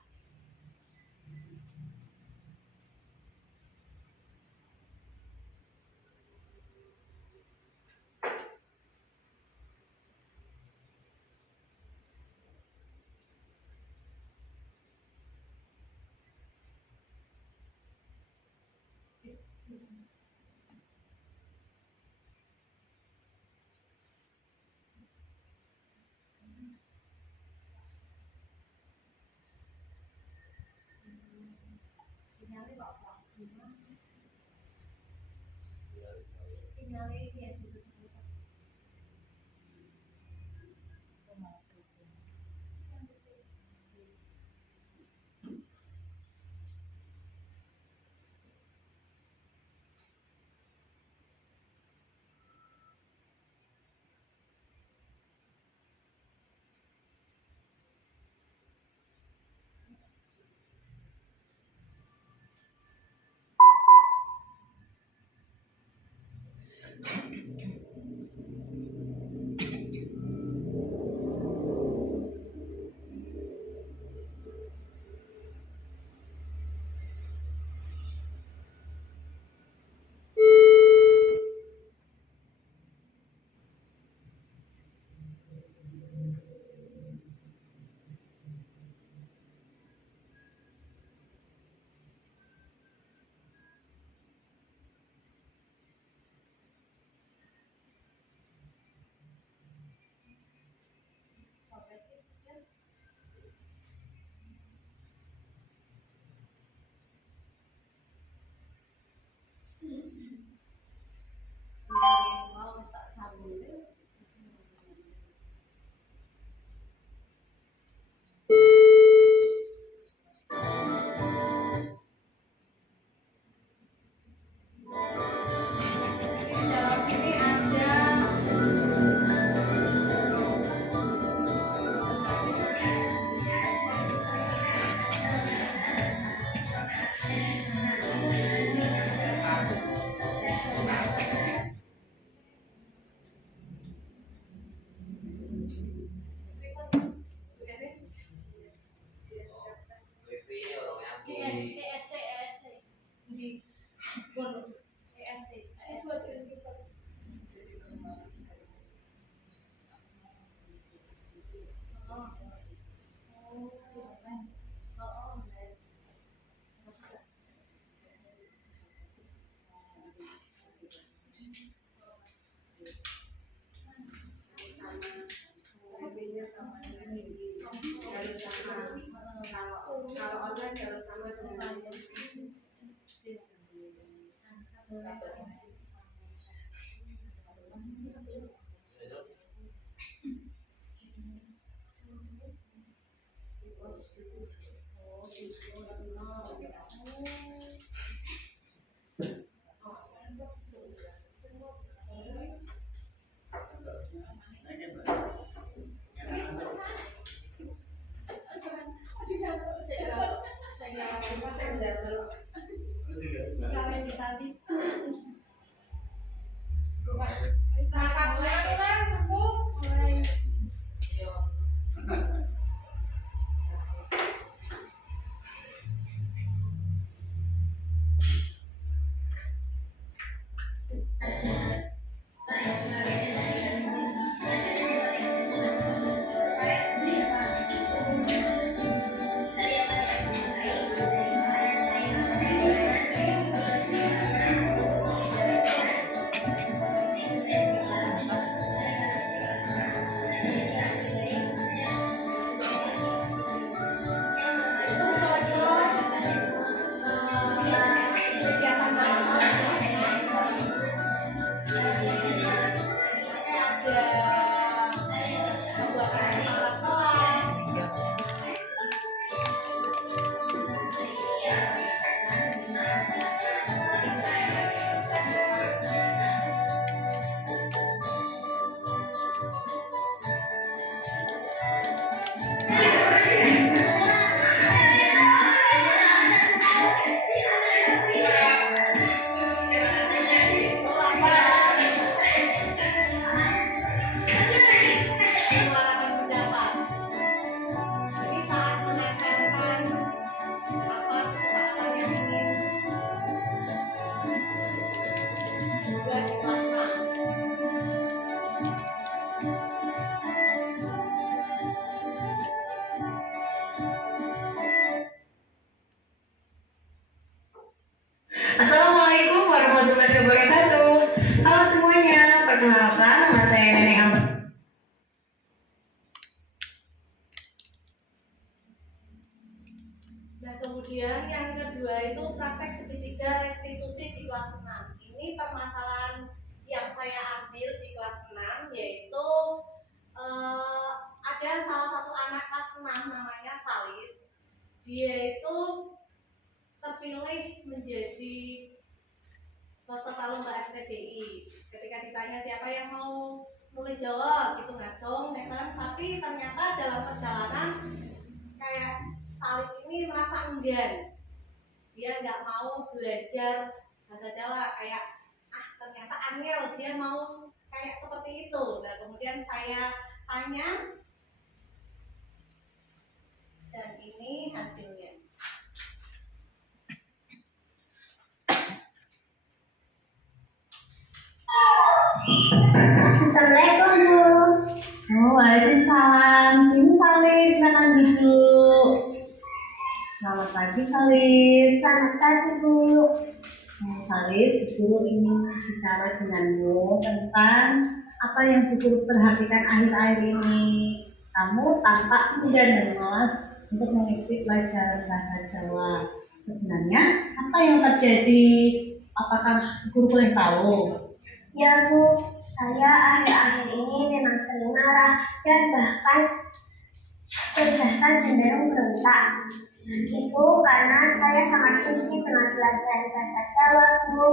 Sinyalnya kok kelas 5. Sinyalnya ya siswa. Mau masak sambal. Sama saya Nenek Amber. Nah, kemudian yang kedua itu praktek segitiga restitusi di kelas 6. Ini permasalahan yang saya ambil di kelas 6 yaitu ada salah satu anak kelas 6 namanya Salis. Dia itu terpilih menjadi peserta lomba FTBI. Ketika ditanya siapa yang mau nulis jawab, itu ngacung, tapi ternyata dalam perjalanan kayak Salis ini merasa enggan, dia nggak mau belajar bahasa Jawa, kayak ternyata angel, dia mau kayak seperti itu. Dan kemudian saya tanya, dan ini hasilnya. Assalamualaikum Bu. Waalaikumsalam. Sini Salis, silakan duduk. Selamat pagi Salis. Selamat pagi Bu. Salis, Guru ingin bicara denganmu tentang apa yang Guru perhatikan akhir-akhir ini. Kamu tampak mudah dan malas untuk mengikuti pelajaran bahasa Jawa. Sebenarnya apa yang terjadi? Apakah Guru boleh tahu? Ya Bu, saya akhir-akhir ini memang sering marah dan bahkan cenderung berontak. Itu karena saya sangat benci dengan pelajaran bahasa Jawa Bu.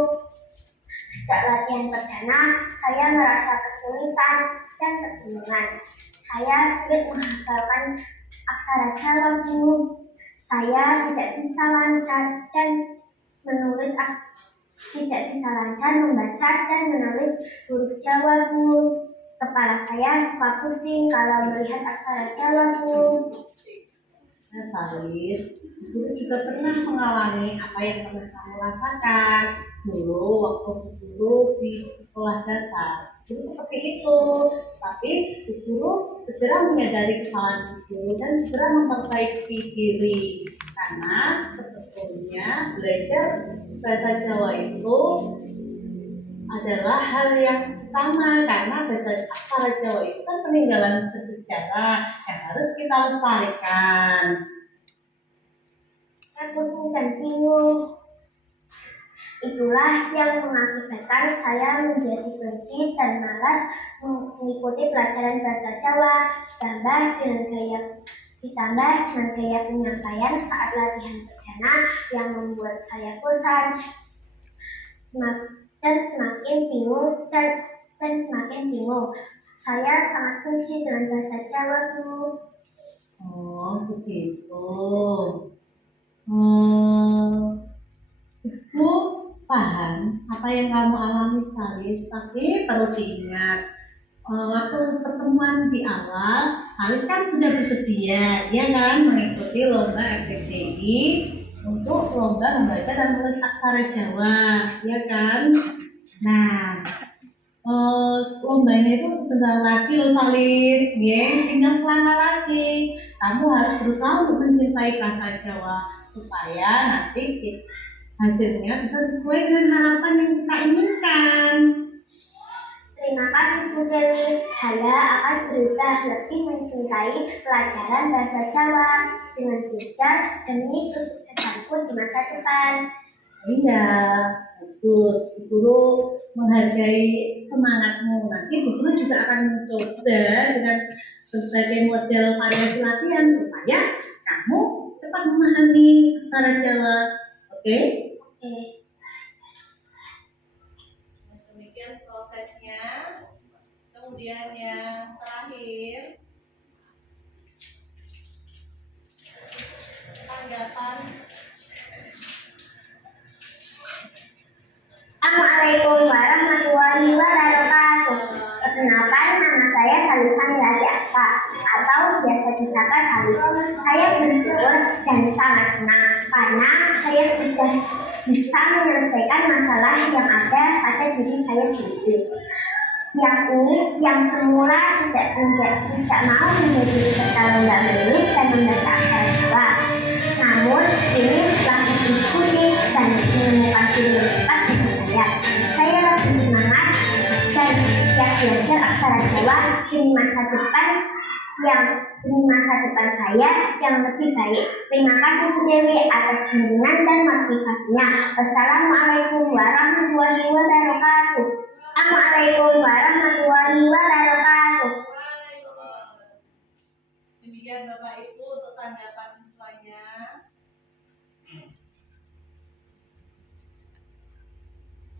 Sejak latihan perdana, saya merasa kesulitan dan kebingungan. Saya sulit menghafalkan aksara Jawa Bu. Saya tidak bisa lancar membaca dan menulis huruf Jawa Bu. Kepala saya suka pusing kalau melihat aksara Jawa Bu. Nah, Salis, Guru juga pernah mengalami apa yang pernah kamu rasakan dulu waktu Guru di sekolah dasar. Guru seperti itu, tapi Guru segera menyadari kesalahan Guru dan segera memperbaiki diri. Karena sebetulnya belajar bahasa Jawa itu adalah hal yang utama, karena bahasa aksara Jawa itu kan peninggalan bersejarah yang harus kita lestarikan. Saya pusing dan bingung. Itulah yang mengakibatkan saya menjadi benci dan malas mengikuti pelajaran bahasa Jawa. Ditambah dengan gaya penyampaian saat latihan perdana yang membuat saya bosan dan semakin bingung. Saya sangat benci dengan bahasa Jawa Bu. Oh, begitu. Ibu paham apa yang kamu alami Salis, tapi perlu diingat waktu pertemuan di awal Salis kan sudah bersedia, ya kan, mengikuti lomba FTBI untuk lomba membaca dan menulis aksara Jawa, ya kan. Nah, lombanya itu sebentar lagi loh Salis, ya, tinggal selangkah lagi. Kamu harus berusaha untuk mencintai bahasa Jawa supaya nanti hasilnya bisa sesuai dengan harapan yang kita inginkan. Terima kasih Bu Dewi. Saya akan berubah lebih mencintai pelajaran bahasa Jawa dengan belajar demi kesuksesanku di masa depan. Iya, bagus. Guru menghargai semangatmu. Nanti Guru juga akan mencoba dengan berbagai model variasi latihan supaya kamu cepat memahami aksara Jawa. Oke? Oke. Demikian prosesnya. Kemudian yang terakhir, tanggapan. Assalamualaikum warahmatullahi wabarakatuh. Perkenalkan, nama saya Salisan Yaliasa atau biasa disapa Salis. Saya bersyukur dan sangat senang karena saya sudah bisa menyelesaikan masalah yang ada pada diri saya sendiri. Yakni yang semula tidak mau menjadi peserta lomba menulis dan membaca aksara Jawa. Namun ini setelah berdiskusi dan menemukan diri yang tepat bagi saya lebih semangat dan sudah belajar aksara Jawa demi masa depan saya yang lebih baik. Terima kasih Bu Dewi atas bimbingan dan motivasinya. Wassalamualaikum warahmatullahi wabarakatuh. Assalamualaikum warahmatullahi wabarakatuh. Demikian Bapak Ibu untuk tanggapan siswanya.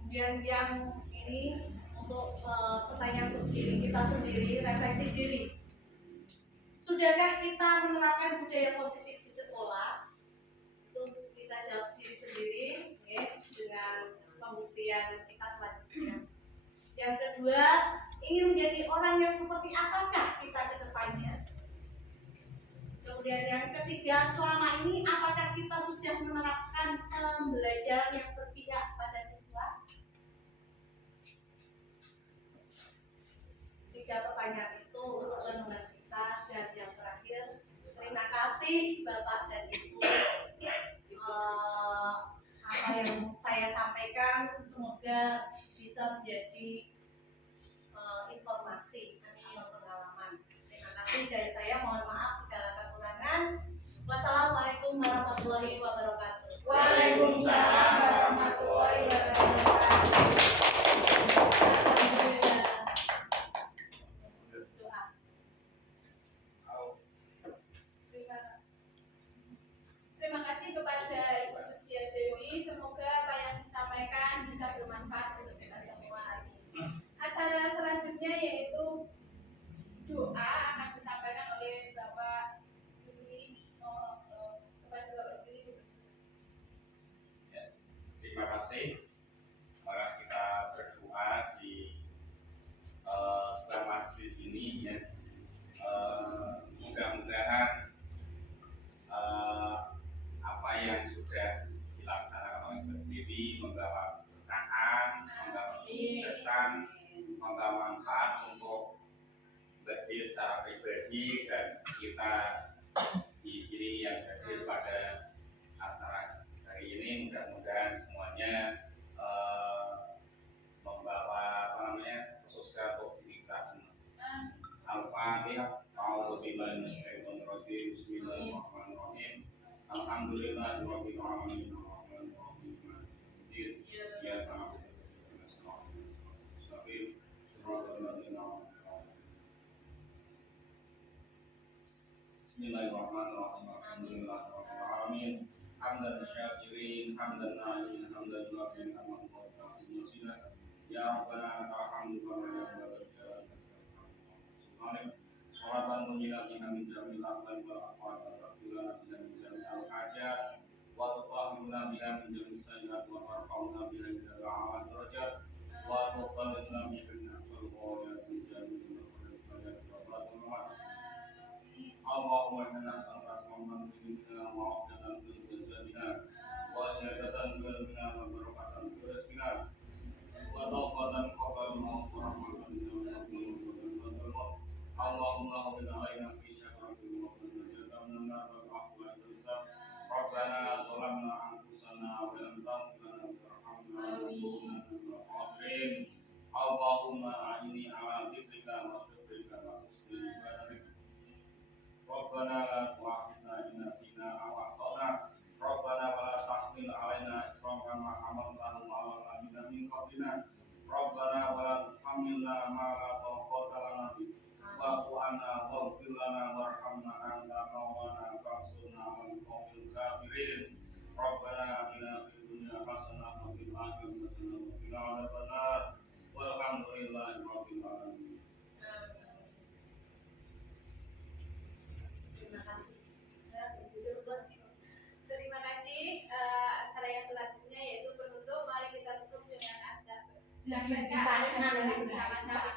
Kemudian yang ini untuk pertanyaan untuk diri kita sendiri, refleksi diri. Sudahkah kita menerapkan budaya positif di sekolah? Itu kita jawab diri sendiri, dengan pembuktian kita selanjutnya. Yang kedua, ingin menjadi orang yang seperti apakah kita ke depannya? Kemudian yang ketiga, selama ini apakah kita sudah menerapkan pembelajaran yang berpihak pada siswa? 3 pertanyaan itu untuk renungan kita. Dan yang terakhir, terima kasih Bapak dan Ibu. Apa yang saya sampaikan semoga bisa menjadi informasi atau pengalaman. Terima kasih dari saya, mohon maaf segala kekurangan. Wassalamualaikum warahmatullahi wabarakatuh. Waalaikumsalam warahmatullahi wabarakatuh. Doa. Terima kasih kepada Ibu Sucia Dewi. Semoga apa yang disampaikan bisa bermanfaat untuk kita semua hari ini. Acara selanjutnya yaitu doa akan disampaikan oleh Bapak Juli. Kepada Bapak Juli. Terima kasih. Mari kita berdoa di sebuah majelis ini ya. Mudah-mudahan apa yang sudah dilaksanakan oleh Mbak Dewi membawa berkahan, membawa keberkahan, membawa manfaat untuk Mbak Dewi secara pribadi dan kita di sini yang hadir pada acara hari ini. Mudah-mudahan semuanya membawa sosial untuk diri kita semua. Al-Fatihah. A'udzubillahi minasyaitonir rajim. Bismillahirrahmanirrahim. Alhamdulillahirabbil alamin. Arrahmanir rahim. Iyyaka na'budu wa iyyaka nasta'in. Shiratal ladzina an'amta 'alaihim. Bismillahirrahmanirrahim. Alhamdulillahirabbil alamin. Hamdan syakirin, hamdan na'imin, hamdan mu'afin, hamdan mu'afin. Ya Rabbana lakal hamdu kama yanbaghi li jalali Salatan tunjina biha min jamil aqwali wal afwal wa taqbilana biha min jamil al-hajat wa tutahhiruna biha min jamil sayyi'at wa tarfa'una biha ila a'la darajat wa tuqallibna biha min aqsal ghayat min jamil al-hajat wa barakatuh. Allahumma inna nas'aluka asma'an bina wa afdatan fil jasadina wa syahadatan qalbina wa barakatan fil rizqina wa tawbatan qabla al-maut wa rahmatan min al-maut. Allahumma hawwin 'alaina fi syahratin wa najatan min an-nar wal hisab. Rabbana zalamna anfusana wa lam taghfir lana wa tarhamna lanakunanna minal khasirin. Allahumma a'inni 'ala dzikrika wa syukrika wa husni ibadatik. Rabbana la tu'akhidhna in nasina aw akhtana. Rabbana wa la tahmil 'alaina israfan ma hamaltahu 'alal ladzina min qablina. Rabbana wa la tuhammilna ma la taqata lana bihi. Wa'fu 'anna waghfir lana warhamna anta maulana fansurna 'alal qaumil kafirin. Rabbana atina fid dunya hasanah wa fil akhirati hasanah wa qina adzabannar. Walhamdulillahi rabbil alamin. Terima kasih. Terima kasih. Acara yang selanjutnya yaitu penutup. Mari kita tutup dengan bacaan bersama-sama.